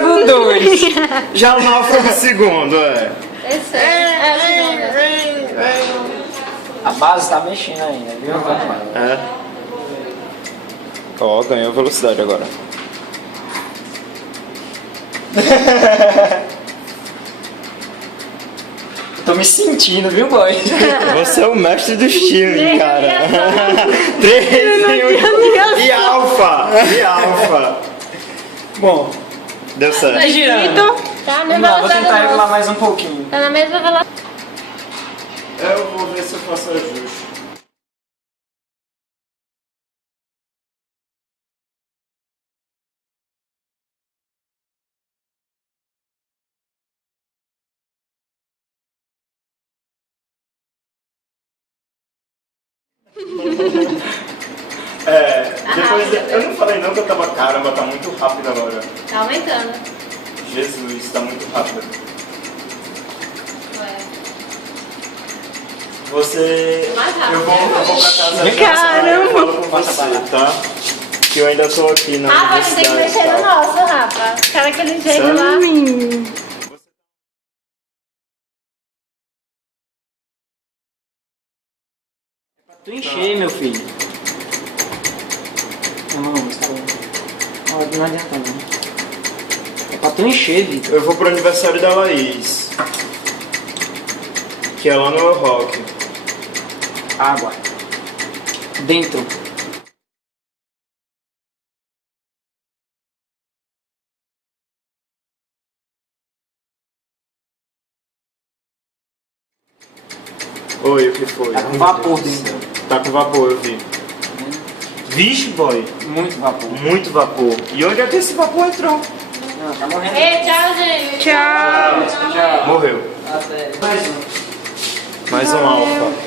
náufrago 2. Já o náufrago segundo, é. Esse é. A base tá mexendo ainda, viu? Vamos lá. É. Ó, ganhou velocidade agora. Tô me sentindo, viu, boy? Você é o mestre dos times, cara. 3 e alfa. E alfa. Bom, Deu certo. tá girando. Tá na Vamos mesma lá, vou tentar velocidade. regular mais um pouquinho. Tá na mesma velocidade. Eu vou ver se eu faço ajuste. Depois eu não falei não que eu tava, caramba, tá muito rápido agora. Tá aumentando. Jesus, tá muito rápido. Ué. Você... Mais rápido. Eu vou pra casa Caramba! eu falo com você, tá? Que eu ainda tô aqui na Rafa, você tem que universidade. mexer no Tá? nosso, Rafa. Cara, aquele jeito Sério? lá. Tu encher, meu filho. Não, tá bom. Não adianta não. É pra tu encher, Vitor. Eu vou pro aniversário da Laís. Que é lá no Rock. Água. Dentro. Oi, o que foi? Tá com vapor dentro. Tá com vapor, eu vi. Vixe, boy. Muito vapor. Muito vapor. E onde é que esse vapor entrou? Não, tá morrendo. Ei, tchau, gente. Tchau. Morreu. Até. Mais um. Mais um alfa.